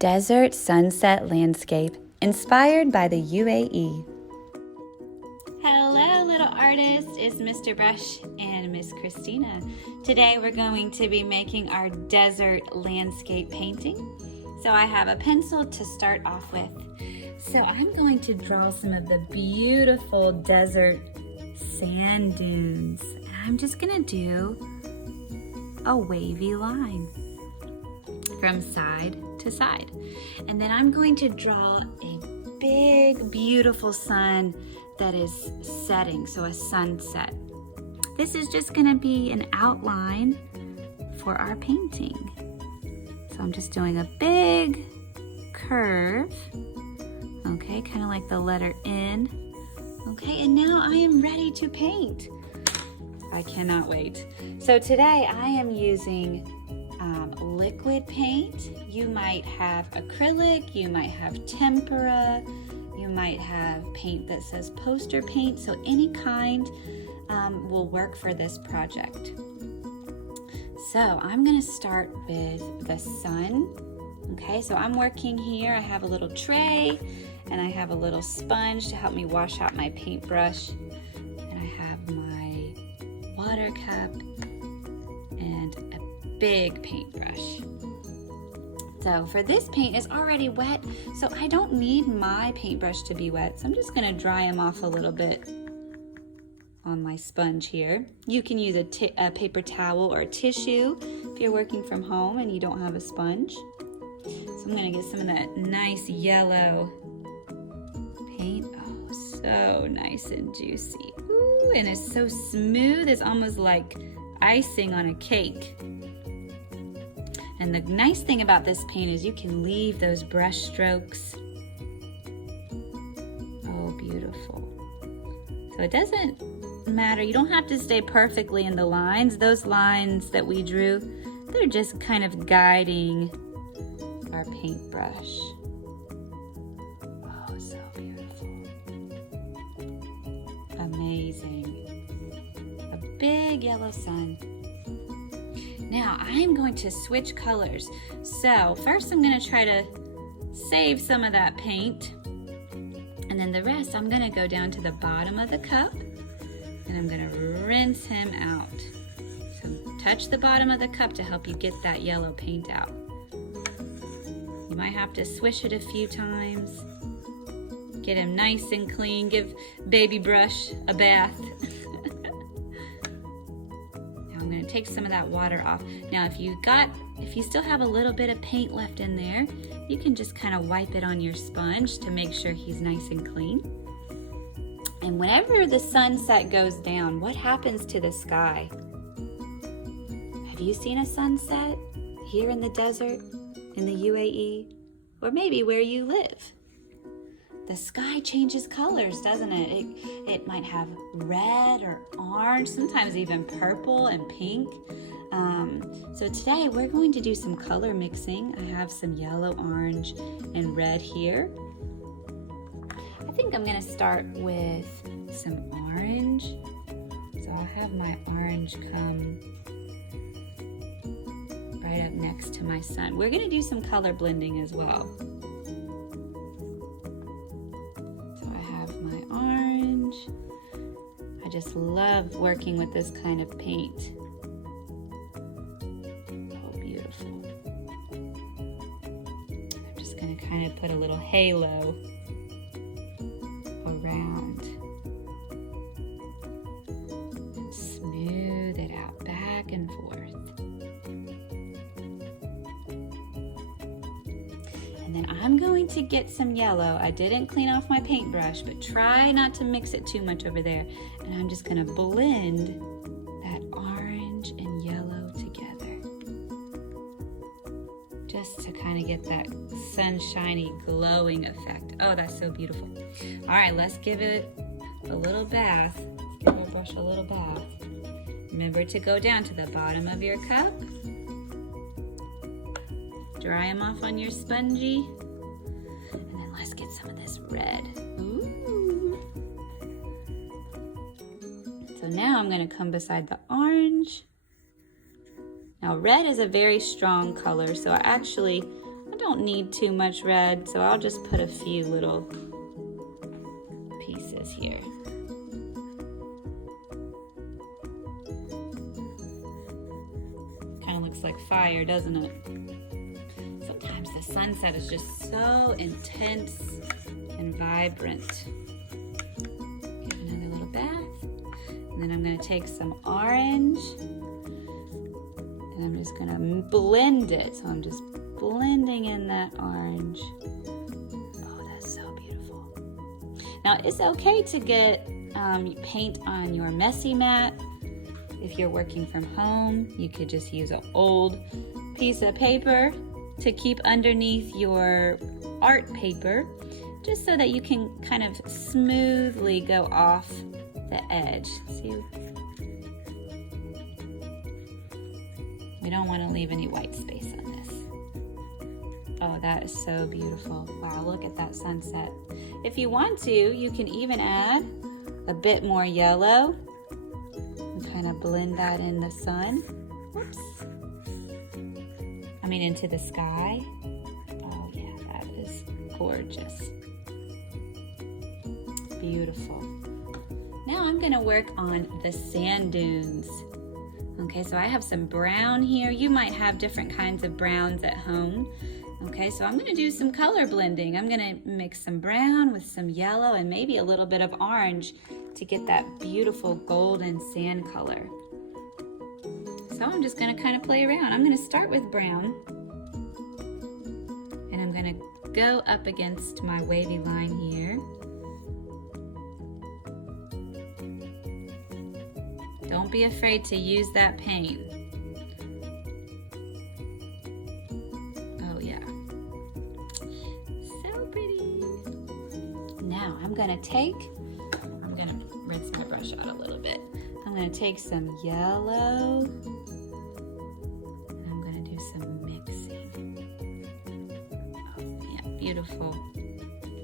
Desert sunset landscape inspired by the UAE. Hello little artists, it's Mr. Brush and Miss Christina. Today we're going to be making our desert landscape painting. So I have a pencil to start off with. So I'm going to draw some of the beautiful desert sand dunes. I'm just gonna do a wavy line from side to side. And then I'm going to draw a big, beautiful sun that is setting, so a sunset. This is just gonna be an outline for our painting. So I'm just doing a big curve, okay, kind of like the letter N. Okay, and now I am ready to paint. I cannot wait. So today I am using liquid paint. You might have acrylic, you might have tempera, you might have paint that says poster paint, so any kind will work for this project. So I'm gonna start with the sun. Okay, so I'm working here. I have a little tray and I have a little sponge to help me wash out my paintbrush. And I have my water cup and a big paintbrush. So for this paint is already wet, so I don't need my paintbrush to be wet. So I'm just gonna dry them off a little bit on my sponge here. You can use a paper towel or a tissue if you're working from home and you don't have a sponge. So I'm gonna get some of that nice yellow paint. Oh, so nice and juicy. Ooh, and it's so smooth, it's almost like icing on a cake. And the nice thing about this paint is you can leave those brush strokes. Oh, beautiful. So it doesn't matter, you don't have to stay perfectly in the lines. Those lines that we drew, they're just kind of guiding our paintbrush. Oh, so beautiful. Amazing. A big yellow sun. Now I'm going to switch colors. So first I'm gonna try to save some of that paint. And then the rest I'm gonna go down to the bottom of the cup and I'm gonna rinse him out. So touch the bottom of the cup to help you get that yellow paint out. You might have to swish it a few times. Get him nice and clean. Give baby brush a bath. Now I'm gonna take some of that water off. Now if you still have a little bit of paint left in there, you can just kind of wipe it on your sponge to make sure he's nice and clean. And whenever the sunset goes down, what happens to the sky? Have you seen a sunset here in the desert? In the UAE, or maybe where you live? The sky changes colors, doesn't it? It might have red or orange, sometimes even purple and pink. So today we're going to do some color mixing. I have some yellow, orange, and red here. I think I'm gonna start with some orange. So I'll have my orange come right up next to my sun. We're gonna do some color blending as well. So I have my orange. I just love working with this kind of paint. Oh, beautiful. I'm just gonna kind of put a little halo around and smooth it out back and forth. And then I'm going to get some yellow. I didn't clean off my paintbrush, but try not to mix it too much over there. And I'm just gonna blend that orange and yellow together. Just to kind of get that sunshiny, glowing effect. Oh, that's so beautiful. All right, let's give it a little bath. Give our brush a little bath. Remember to go down to the bottom of your cup. Dry them off on your spongy. And then let's get some of this red. Ooh. So now I'm gonna come beside the orange. Now red is a very strong color, so I'm don't need too much red, so I'll just put a few little pieces here. Kind of looks like fire, doesn't it? Sometimes the sunset is just so intense and vibrant. Give another little bath. And then I'm going to take some orange and I'm just going to blend it. So I'm just blending in that orange. Oh, that's so beautiful. Now it's okay to get paint on your messy mat. If you're working from home, you could just use an old piece of paper to keep underneath your art paper, just so that you can kind of smoothly go off the edge. See? We don't want to leave any white space on this. Oh, that is so beautiful. Wow, look at that sunset. If you want to, you can even add a bit more yellow and kind of blend that in the sun. Whoops. I mean, into the sky. Oh yeah, that is gorgeous. Beautiful. Now I'm gonna work on the sand dunes. Okay, so I have some brown here. You might have different kinds of browns at home. Okay, so I'm gonna do some color blending. I'm gonna mix some brown with some yellow and maybe a little bit of orange to get that beautiful golden sand color. So I'm just gonna kind of play around. I'm gonna start with brown and I'm gonna go up against my wavy line here. Don't be afraid to use that paint. Oh yeah, so pretty. Now I'm gonna rinse my brush out a little bit. I'm gonna take some yellow and I'm gonna do some mixing. Oh yeah, beautiful.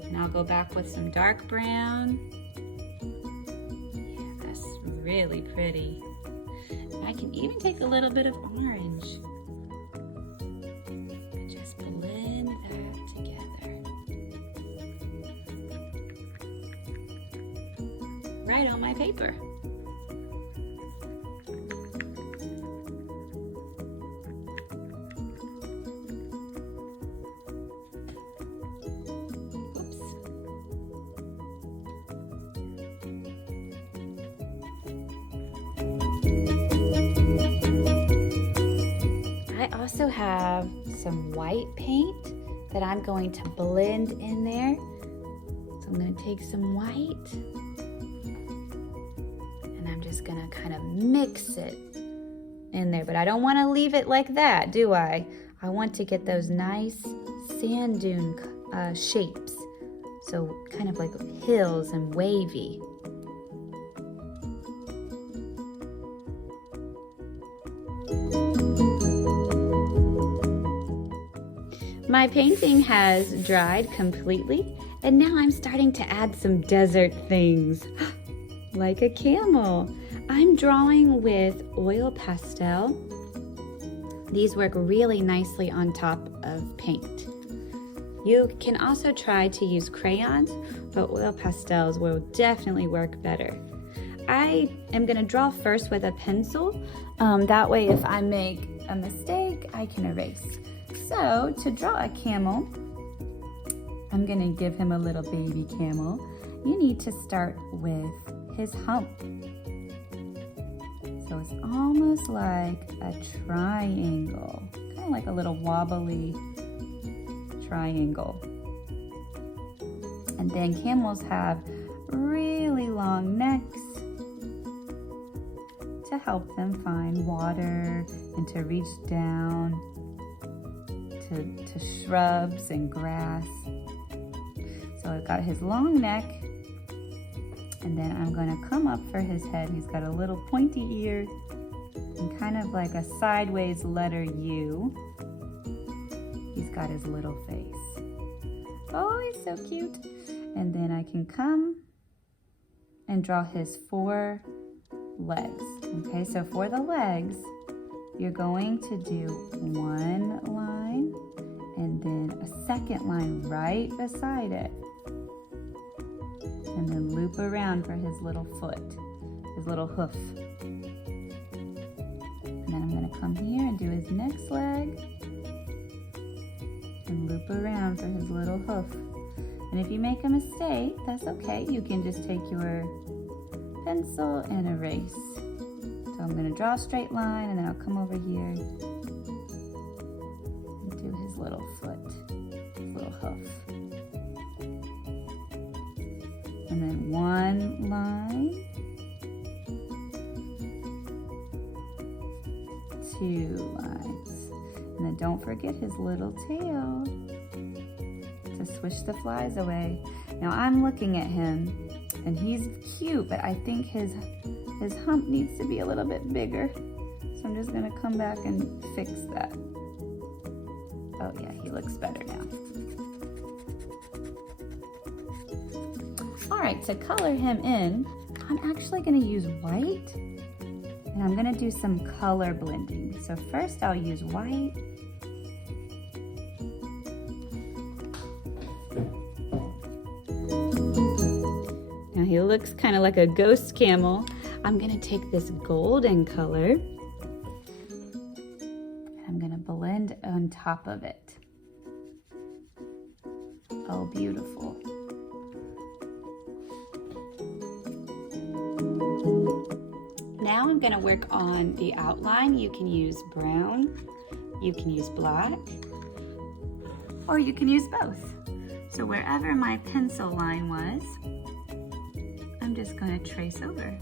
And I'll go back with some dark brown. Really pretty. I can even take a little bit of orange and just blend that together. Right on my paper. I also have some white paint that I'm going to blend in there. So I'm going to take some white and I'm just going to kind of mix it in there. But I don't want to leave it like that, do I? I want to get those nice sand dune shapes. So kind of like hills and wavy. My painting has dried completely, and now I'm starting to add some desert things, like a camel. I'm drawing with oil pastel. These work really nicely on top of paint. You can also try to use crayons, but oil pastels will definitely work better. I am going to draw first with a pencil. That way if I make a mistake, I can erase. So to draw a camel, I'm going to give him a little baby camel. You need to start with his hump. So it's almost like a triangle, kind of like a little wobbly triangle. And then camels have really long necks to help them find water and to reach down to shrubs and grass. So I've got his long neck, and then I'm going to come up for his head. He's got a little pointy ear and kind of like a sideways letter U. He's got his little face. Oh, he's so cute. And then I can come and draw his 4 legs. Okay, so for the legs, you're going to do 1 line and then a second line right beside it. And then loop around for his little foot, his little hoof. And then I'm gonna come here and do his next leg and loop around for his little hoof. And if you make a mistake, that's okay. You can just take your pencil and erase. So I'm gonna draw a straight line and then I'll come over here and do his little foot, his little hoof. And then one line, two lines. And then don't forget his little tail to swish the flies away. Now I'm looking at him and he's cute, but I think his hump needs to be a little bit bigger. So I'm just gonna come back and fix that. Oh yeah, he looks better now. All right, to color him in, I'm actually gonna use white and I'm gonna do some color blending. So first I'll use white. Now he looks kind of like a ghost camel. I'm gonna take this golden color and I'm gonna blend on top of it. Oh, beautiful. Now I'm gonna work on the outline. You can use brown, you can use black, or you can use both. So wherever my pencil line was, I'm just gonna trace over.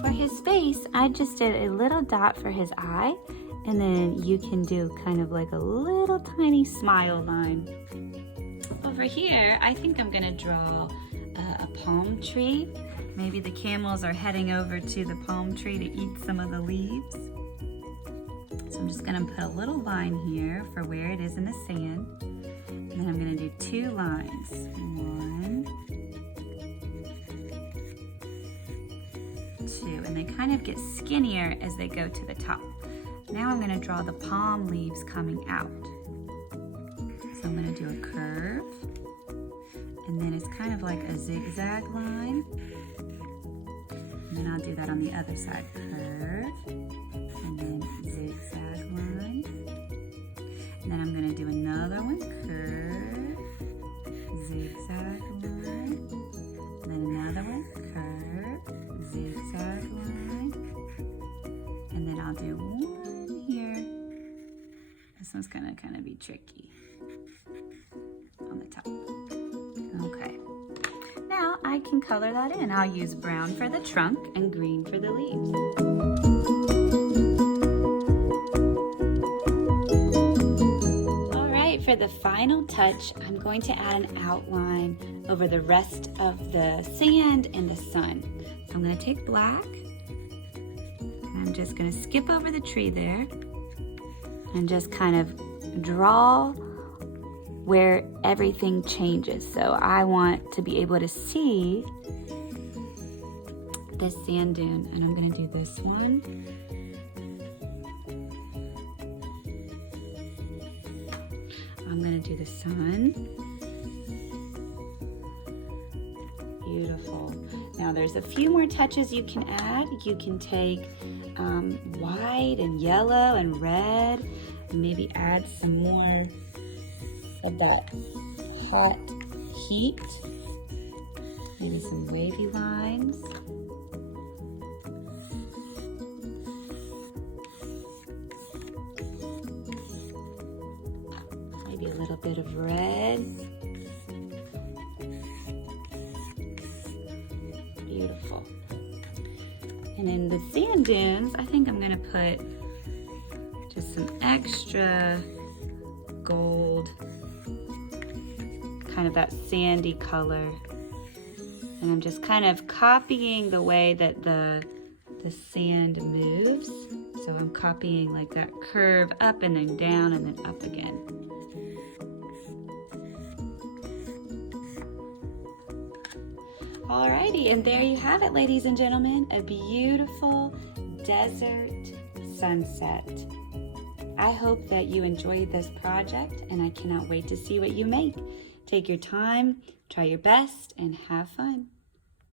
For his face, I just did a little dot for his eye, and then you can do kind of like a little tiny smile line. Over here, I think I'm gonna draw a palm tree. Maybe the camels are heading over to the palm tree to eat some of the leaves. So I'm just gonna put a little line here for where it is in the sand. And then I'm gonna do two lines. One, two, and they kind of get skinnier as they go to the top. Now I'm gonna draw the palm leaves coming out. So I'm gonna do a curve, and then it's kind of like a zigzag line. And then I'll do that on the other side. Curve, and then zigzag line. And then I'm gonna do another one. Curve, zigzag line. And then another one. Curve, zigzag line. And then I'll do one here. This one's gonna kind of be tricky on the top. Okay. Now I can color that in. I'll use brown for the trunk and green for the leaves. All right, for the final touch, I'm going to add an outline over the rest of the sand and the sun. So I'm gonna take black, and I'm just gonna skip over the tree there and just kind of draw where everything changes. So I want to be able to see the sand dune, and I'm gonna do this one. I'm gonna do the sun. Beautiful. Now there's a few more touches you can add. You can take white and yellow and red, and maybe add some more of that hot heat, maybe some wavy lines. Maybe a little bit of red. Beautiful. And in the sand dunes, I think I'm gonna put just some extra gold, kind of that sandy color. And I'm just kind of copying the way that the sand moves. So I'm copying like that curve up and then down and then up again. Alrighty, and there you have it, ladies and gentlemen, a beautiful desert sunset. I hope that you enjoyed this project, and I cannot wait to see what you make. Take your time, try your best, and have fun.